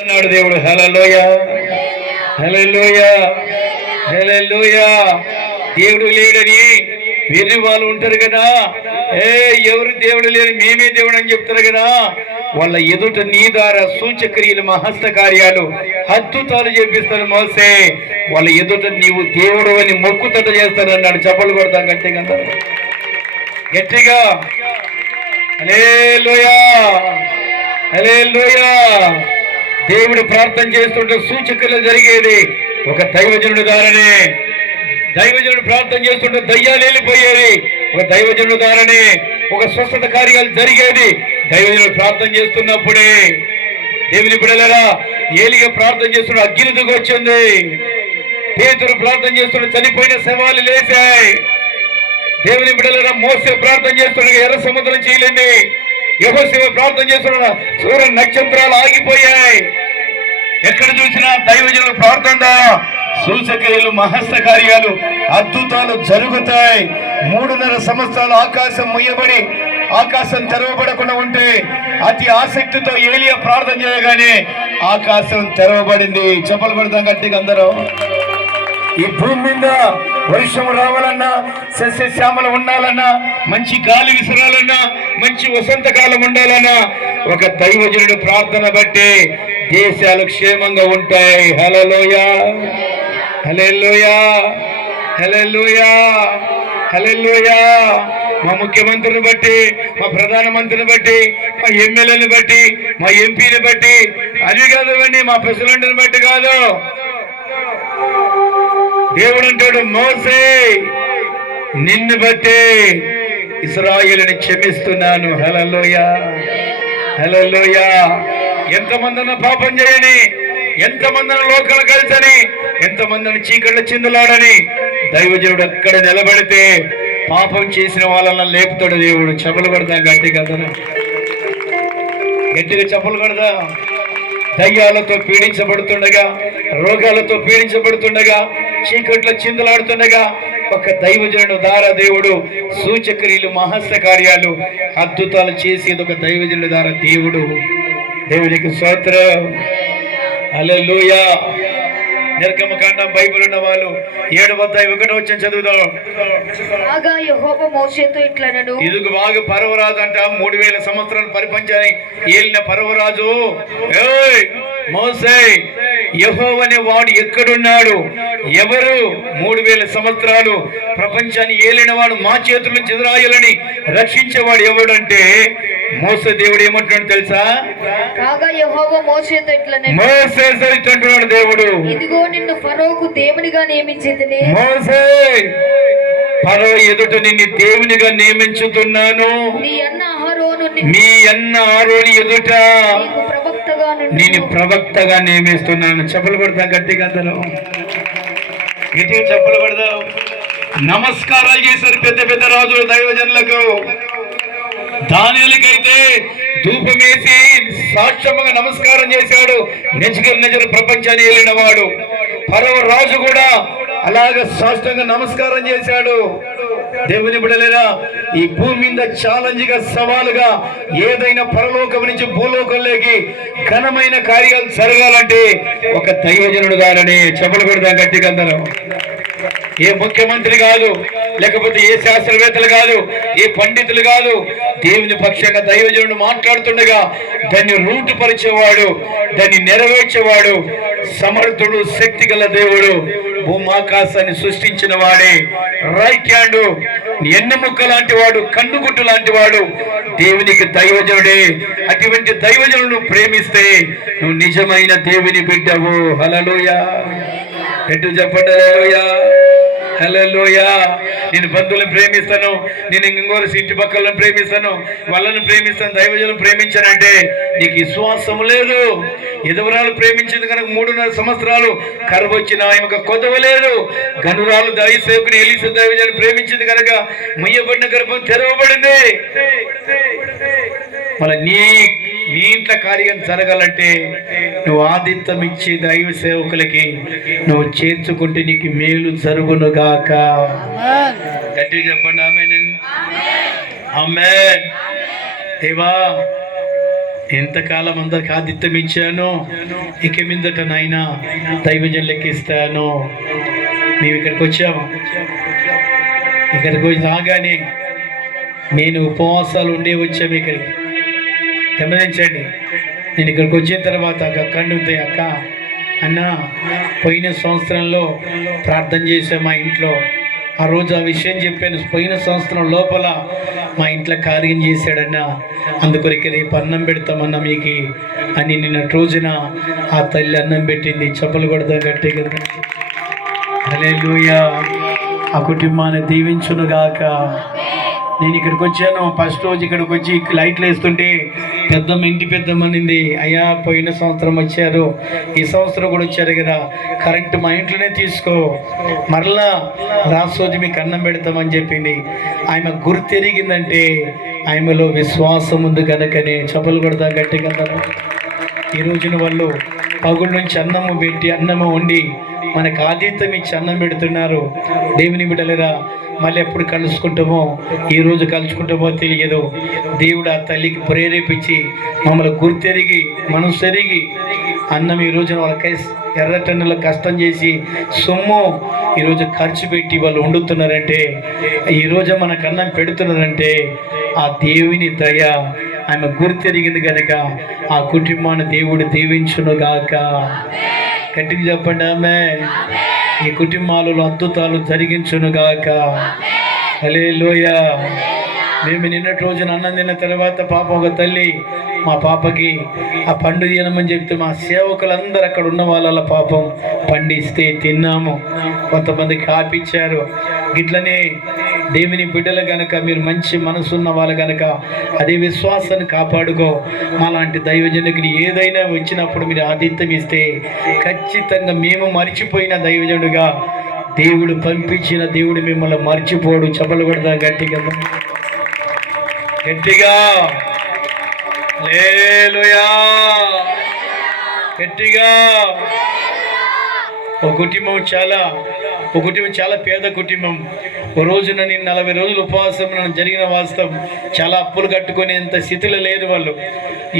అన్నాడు దేవుడు. హల్లెలూయా, హల్లెలూయా, హల్లెలూయా. దేవుడు లేడని వేరే వాళ్ళు ఉంటారు కదా, ఎవరు దేవుడు లేరు మేమే దేవుడు అని చెప్తారు కదా. వాళ్ళ ఎదుట నీ ద్వారా సూచక్రియలు మహస్త కార్యాలు అద్భుతాలు చేపిస్తారు మోసే. వాళ్ళ ఎదుట నీవు దేవుడు అని మొక్కుతట చేస్తాను అన్నాడు. చప్పలు కొడతాం గట్టిగా, గట్టిగా. హల్లెలూయా, హల్లెలూయా. దేవుడు ప్రార్థన చేస్తుంటే సూచక్రియలు జరిగేది ఒక దైవజనుడి ద్వారానే. దైవజనుడు ప్రార్థన చేస్తుంటే దయ్యాలు వెళ్ళిపోయేది ఒక దైవజనుడి ద్వారానే. ఒక స్వస్థత కార్యాలు జరిగేది దైవజనుడు ప్రార్థన చేస్తున్నప్పుడే. దేవుని బిడ్డలారా, ఏలిగా ప్రార్థన చేస్తున్న అగ్ని దిగి వచ్చింది. పేతురు ప్రార్థన చేస్తున్న చనిపోయిన శవాలు లేచాయి. దేవుని బిడ్డలారా, మోసే ప్రార్థన చేస్తున్న ఎర్ర సముద్రం చీలింది. యెహోషువ ప్రార్థన చేస్తున్న సూర్య నక్షత్రాలు ఆగిపోయాయి. ఎక్కడ చూసినా దైవజనుల ప్రార్థన సూచక్రియలు మహస్త కార్యాలు అద్భుతాలు జరుగుతాయి. 3.5 సంవత్సరాలు ఆకాశం ముయ్యబడి ఆకాశం తెరవబడకుండా ఉంటే అతి ఆసక్తితో ఏలియా ప్రార్థన చేయగానే ఆకాశం తెరవబడింది. చెప్పలు కొడతాం గట్టిగా అందరూ. ఈ భూమి మీద వర్షం రావాలన్నా, సస్యశ్యామలు ఉండాలన్నా, మంచి గాలి విసరాలన్నా, మంచి వసంతకాలం ఉండాలన్నా ఒక దైవజనుడు ప్రార్థన బట్టి దేశాలు క్షేమంగా ఉంటాయి. హల్లెలూయా, హల్లెలూయా, హల్లెలూయా, హల్లెలూయా. మా ముఖ్యమంత్రిని బట్టి, మా ప్రధానమంత్రిని బట్టి, మా ఎమ్మెల్యేని బట్టి, మా ఎంపీని బట్టి అది కాదు, మా ప్రెసిడెంట్ని బట్టి కాదు. దేవుడు అంటాడు, మోసే నిన్ను బట్టి ఇశ్రాయేలుని క్షమిస్తున్నాను. హల్లెలూయా, హల్లెలూయా. ఎంతమందిని పాపం చేయని, ఎంతమందిని లోకలు కలిసని, ఎంతమందిని చీకట్ల చిందులాడని దైవజనుడు అక్కడ నిలబడితే పాపం చేసిన వాళ్ళని లేపుతాడు దేవుడు. చెప్పులు కొడదా గట్టిగా, గట్టిగా చెప్పులు కొడదా. దయ్యాలతో పీడించబడుతుండగా, రోగాలతో పీడించబడుతుండగా, చీకట్లో చిందులాడుతుండగా ఒక దైవజనుడు ద్వారా దేవుడు సూచక్రియలు మహస్త కార్యాలు అద్భుతాలు చేసేది ఒక దైవజనుడు ద్వారా దేవుడు. దేవునికి స్తోత్రం. హల్లెలూయా. నిర్గమకాండం బైబిల్ ఉన్న వాళ్ళు 7:1 చదువుదాం. ఇదిగో బాగా పర్వరాజు అంట, 3000 సంవత్సరాలు పరిపంచాన్ని ఏలిన పర్వరాజు, మోసే యెహోవా వాడు ఎక్కడున్నాడు? ఎవరు 3000 సంవత్సరాలు ప్రపంచాన్ని ఏలినవాడు, మా చేతుల నుంచి ఇశ్రాయేలుని రక్షించేవాడు ఎవడంటే మోసే. దేవుడు ఏమంటున్నాడు తెలుసా? మోసే అంటున్నాడు దేవుడు, ఇదిగో నిన్ను ఫరోకు దేవునిగా నియమించితిని. మోసే, ఫరో ఎదుట నిన్ను దేవునిగా నియమించుతున్నాను. నీ అన్న అహరోను ఎదుట నేను ప్రవక్తగా నియమిస్తున్నాను. చెప్పులు కొడతాం గట్టిగా అందరూ, గట్టిగా చెప్పులు కొడదాం. నమస్కారాలు చేశారు పెద్ద పెద్ద రాజులు దైవజనులకు. దానిలకైతే ధూపమేసి సాక్ష్యముగా నమస్కారం చేశాడు. నెజరు ప్రపంచాన్ని ఏలిన వాడు. ఫరో రాజు కూడా అలాగ సాష్టంగా నమస్కారం చేశాడు. దేవుని బిడ్డలారా, ఈ భూమి మీద ఛాలెంజ్ గా, సవాలుగా ఏదైనా పరలోకం నుంచి భూలోకంలోకి ఘనమైన కార్యాలు జరగాలంటే ఒక దైవజనుడు గారని చెప్పులు కొడతాం గట్టిగా అందరం. ఏ ముఖ్యమంత్రి కాదు, లేకపోతే ఏ శాస్త్రవేత్తలు కాదు, ఏ పండితులు కాదు. దేవుని పక్షంగా దైవజనుడు మాట్లాడుతుండగా దాన్ని రూటు పరిచేవాడు, దాన్ని నెరవేర్చేవాడు సమర్థుడు, శక్తి గల దేవుడు, భూమాకాశాన్ని సృష్టించిన వాడే, రైట్ హ్యాండ్, ఎన్నెముక్క లాంటి వాడు, కన్నుగుట్టు లాంటి వాడు దేవునికి దైవజనుడే. అటువంటి దైవజనుడు ప్రేమిస్తే నువ్వు నిజమైన దేవుని బిడ్డవు. హల్లెలూయా. ఎటు చెప్పండి, హల్లెలూయా, హల్లెలూయా. నేను బంధువులను ప్రేమిస్తాను, నేను ఇంకోరు ఇంటి పక్కలను ప్రేమిస్తాను, వాళ్ళని ప్రేమిస్తాను, దైవజనులను ప్రేమించానంటే నీకు విశ్వాసం లేదు. ఎదువరాలు ప్రేమించింది కనుక 3.5 సంవత్సరాలు కరువు వచ్చిన ఆమెకు కొదవలేదు. గనురాలు దైవసేవకుని ఎలీసా దైవజనుడు ప్రేమించింది కనుక ముయ్యబడిన గర్భం తెరవబడింది. మళ్ళీ నీ ఇంట్లో కార్యం జరగాలంటే నువ్వు ఆదిత్యం ఇచ్చి దైవ సేవకులకి నువ్వు చేర్చుకుంటే నీకు మేలు జరుగునుగాక. గట్టిగా చెప్పండి ఆమేన్, ఆమేన్. దేవా ఎంతకాలం అందరికి ఆతిథ్యం ఇచ్చానో ఇక మీదట నాయన దైవజనులకి ఇస్తాను. మేము ఇక్కడికి వచ్చాము. ఇక్కడికి వచ్చి రాగానే నేను ఉపవాసాలు ఉండే వచ్చాము ఇక్కడికి. గమనించండి, నేను ఇక్కడికి వచ్చిన తర్వాత అక్కడి ఉంది అక్క అన్న పోయిన సంవత్సరంలో ప్రార్థన చేశాం మా ఇంట్లో. ఆ రోజు ఆ విషయం చెప్పాను. పోయిన సంవత్సరం లోపల మా ఇంట్లో కార్యం చేశాడన్న, అందుకొరికి రేపు అన్నం పెడతామన్నా మీకు అని నిన్నటి రోజున ఆ తల్లి అన్నం పెట్టింది. చెప్పులు కొడదాం గట్టిగా. హల్లెలూయా. ఆ కుటుంబాన్ని దీవించునుగాక. నేను ఇక్కడికి వచ్చాను. ఫస్ట్ రోజు ఇక్కడికి వచ్చి లైట్లు వేస్తుంటే పెద్దమ్మ, ఇంటి పెద్దమ్మ అనింది, అయ్యా పోయిన సంవత్సరం వచ్చారు, ఈ సంవత్సరం కూడా వచ్చారు కదా, కరెంట్ మా ఇంట్లోనే తీసుకో, మరలా లాస్ట్ రోజు మీకు అన్నం పెడతామని చెప్పింది. ఆమె గుర్తెరిగిందంటే ఆమెలో విశ్వాసం ఉంది కనుకనే. చెప్పులు కొడతా గట్టిగా. ఈ రోజున వాళ్ళు పగుల నుంచి అన్నము పెట్టి అన్నము వండి మనకు ఆతిథ్యం ఇచ్చి అన్నం పెడుతున్నారు. దేవుని బిడ్డలరా, మళ్ళీ ఎప్పుడు కలుసుకుంటామో, ఈ రోజు కలుసుకుంటామో తెలియదు. దేవుడు ఆ తల్లికి ప్రేరేపించి మమ్మల్ని గుర్తెరిగి మనసెరిగి అన్నం ఈ రోజున వాళ్ళ ఎర్రటన్నులో కష్టం చేసి సొమ్ము ఈరోజు ఖర్చు పెట్టి వాళ్ళు వండుతున్నారంటే, ఈరోజు మనకు అన్నం పెడుతున్నారంటే ఆ దేవుని దయ. ఆమె గుర్తెరిగింది కనుక ఆ కుటుంబాన్ని దేవుడు దీవించునుగాక. గట్టిగా చెప్పండి ఆమె. ఈ కుటుంబాలలో అద్భుతాలు జరిగించునుగాక. హల్లెలూయా. మేము నిన్నటి రోజున అన్నం తిన్న తర్వాత పాప ఒక తల్లి మా పాపకి ఆ పండు తినమని చెప్తే మా సేవకులందరూ అక్కడ ఉన్న వాళ్ళ పాపం పండిస్తే తిన్నాము. కొంతమందికి ఆపిచ్చారు. గిట్లనే దేవుని బిడ్డలు గనక, మీరు మంచి మనసున్న వాళ్ళు గనక అదే విశ్వాసాన్ని కాపాడుకో. మాలాంటి దైవజనుడికి ఏదైనా వచ్చినప్పుడు మీరు ఆతిథ్యం ఇస్తే ఖచ్చితంగా మేము మర్చిపోయిన దైవజనుడుగా దేవుడు పంపించిన దేవుడు మిమ్మల్ని మర్చిపోడు. చెప్పలు కొడదా గట్టిగా గట్టిగా. హల్లెలూయా. గట్టిగా. ఒక కుటుంబం చాలా పేద కుటుంబం. ఓ రోజున నేను 40 రోజులు ఉపవాసం జరిగిన వాస్తవం. చాలా అప్పులు కట్టుకునేంత స్థితిలో లేరు వాళ్ళు.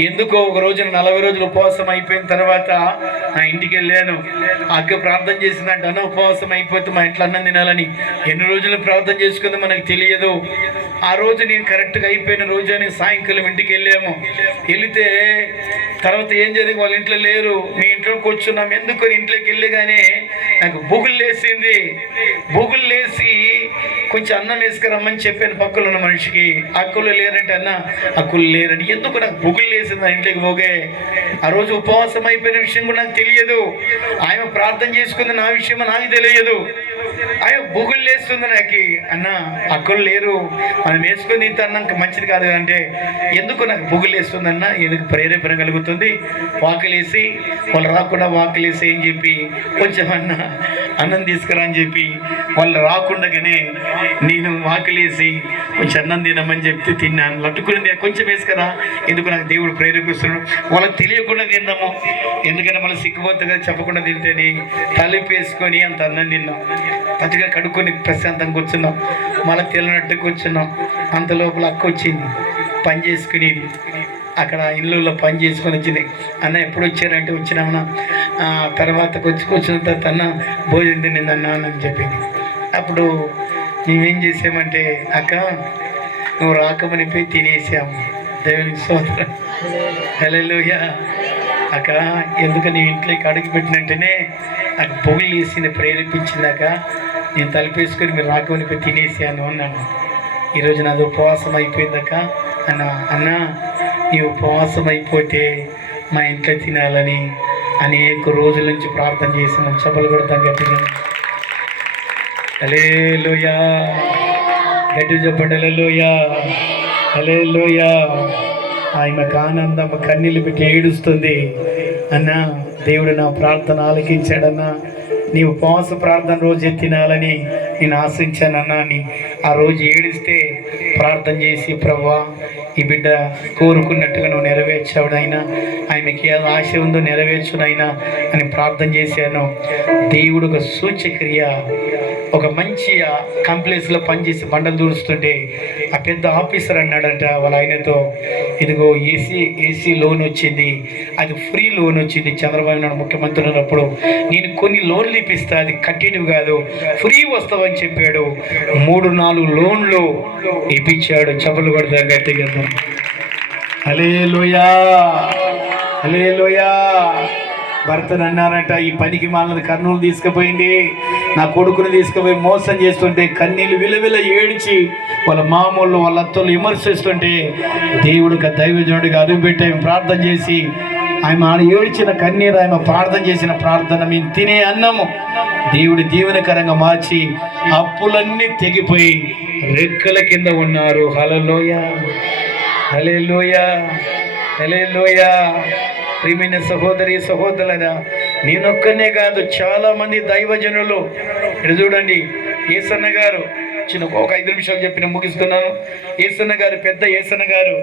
ఎందుకో ఒక రోజున 40 రోజులు ఉపవాసం అయిపోయిన తర్వాత నా ఇంటికి వెళ్ళాను. అక్క ప్రార్థన చేసిందంట, అన్న ఉపవాసం అయిపోతే మా ఇంట్లో అన్నం తినాలని. ఎన్ని రోజులు ప్రార్థన చేసుకుందో మనకు తెలియదు. ఆ రోజు నేను కరెక్ట్గా అయిపోయిన రోజు అని సాయంకాలం ఇంటికి వెళ్ళాము. వెళితే తర్వాత ఏం జరిగింది, వాళ్ళ ఇంట్లో లేరు. మీ ఇంట్లోకి కూర్చున్నాం. ఎందుకు ఇంట్లోకి వెళ్ళగానే నాకు బుగులు లేసింది. బుగులు లేసి కొంచెం అన్నం వేసుకురమ్మని చెప్పాను పక్కలో ఉన్న మనిషికి. అక్కులు లేరంటే అన్న అక్కులు లేరని. ఎందుకు నాకు బుగులు లేసింది ఆ ఇంట్లోకి పోగే. ఆ రోజు ఉపవాసం అయిపోయిన విషయం కూడా నాకు తెలియదు. ఆయన ప్రార్థన చేసుకుంది నా విషయం నాకు తెలియదు. ఆయన బుగులు లేస్తుంది నాకు. అన్న అక్కులు లేరు, మనం వేసుకొని ఇంత అన్నాక మంచిది కాదు అంటే, ఎందుకు నాకు బుగులు వేస్తుందన్న, ఎందుకు ప్రేరేపణ కలుగుతుంది, వాకిలేసి వాళ్ళు రాకుండా వాకిలేసి అని చెప్పి కొంచెం అన్నం తీసుకురా అని చెప్పి వాళ్ళు రాకుండానే నేను వాకిలేసి కొంచెం అన్నం తినమని చెప్తే తిన్నాను. లట్టుకుని కొంచెం వేసుకురా, ఎందుకు నాకు దేవుడు ప్రేరేపిస్తున్నాడు. వాళ్ళకి తెలియకుండా తిన్నాము. ఎందుకంటే మళ్ళీ సిగ్గుపోతుందిగా చెప్పకుండా తింటేని తలిపి వేసుకొని అంత అన్నం తిన్నాం. పచ్చిగా కడుక్కొని ప్రశాంతంగా కూర్చున్నాం. మళ్ళీ తెలియనట్టు కూర్చున్నాం. అంత లోపల అక్క వచ్చింది, పని చేసుకుని అక్కడ ఇళ్ళలో పని చేసుకొని వచ్చింది. అన్న ఎప్పుడు వచ్చారంటే వచ్చినామన్నా, తర్వాత కూర్చున్న తర్వాత అన్న భోజనం తినిందన్నా అని చెప్పింది. అప్పుడు మేమేం చేసామంటే, అక్క నువ్వు రాకమని పోయి తినేసాము. దేవునికి స్తోత్రం. హల్లెలూయా. అక్క ఎందుకు నీ ఇంట్లోకి అడుగు పెట్టినట్టునే నాకు బొగులు వేసింది, ప్రేరేపించిందాక నేను తలిపేసుకొని మీరు రాకమని పోయి తినేసాను అన్నాను. ఈరోజు నాది ఉపవాసం అయిపోయిందాక అన్న నీ ఉపవాసం అయిపోతే మా ఇంట్లో తినాలని అనేక రోజుల నుంచి ప్రార్థన చేసిన. చెప్పలు కొడతాం గట్టిగా. హల్లెలూయా. గట్టి చెప్పండి. హల్లెలూయా. హల్లెలూయా. ఆమెకు ఆనందం కన్నీళ్ళు పెట్టి ఏడుస్తుంది. అన్న దేవుడు నా ప్రార్థన ఆలకించాడన్నా, నీ ఉపవాస ప్రార్థన రోజు తినాలని నేను ఆశించానన్నా అని ఆ రోజు ఏడిస్తే ప్రార్థన చేసి, ప్రభువా ఈ బిడ్డ కోరుకున్నట్టుగా నువ్వు నెరవేర్చావు నాయనా, ఆమెకి ఏ ఆశ ఉందో నెరవేర్చు నాయనా అని ప్రార్థన చేశాను. దేవుడు ఒక సూచక్రియ, ఒక మంచి కాంప్లెక్స్లో పనిచేసి బండలు దూరుస్తుంటే ఆ పెద్ద ఆఫీసర్ అన్నాడంట వాళ్ళ ఆయనతో, ఇదిగో ఏసీ లోన్ వచ్చింది, అది ఫ్రీ లోన్ వచ్చింది చంద్రబాబు నాయుడు ముఖ్యమంత్రి ఉన్నప్పుడు, నేను కొన్ని లోన్లు ఇప్పిస్తా, అది కట్టేటివి కాదు, ఫ్రీ వస్తావని చెప్పాడు. 3-4 లోన్లు ఇప్పించాడు. చప్పలు కొడతాం గట్టిగా. హల్లెలూయా, హల్లెలూయా. భర్తను అన్నారంట, ఈ పనికి మాలినది కర్నూలు తీసుకుపోయింది, నా కొడుకుని తీసుకుపోయి మోసం చేస్తుంటే కన్నీళ్ళు విలువిల ఏడ్చి వాళ్ళ మామూలు వాళ్ళ అత్తలు విమర్శిస్తుంటే దేవుడికి దైవజనుడిగా అదుపుపెట్టి ఆమె ప్రార్థన చేసి, ఆమె ఏడ్చిన కన్నీరు, ఆమె ప్రార్థన చేసిన ప్రార్థన, మేము తినే అన్నము దేవుడి దీవెనకరంగా మార్చి అప్పులన్నీ తెగిపోయి రెక్కల కింద ఉన్నారు. హల్లెలూయా, హల్లెలూయా, హల్లెలూయా. ప్రియమైన సహోదరి సహోదరులారా, నేనొక్కనే కాదు, చాలా మంది దైవజనులు. ఇక్కడ చూడండి, ఏసన్న గారు, ఒక 5 నిమిషాలు చెప్పి నేను ముగిస్తున్నాను. ఏసన్న గారు, పెద్ద ఏసన్న గారు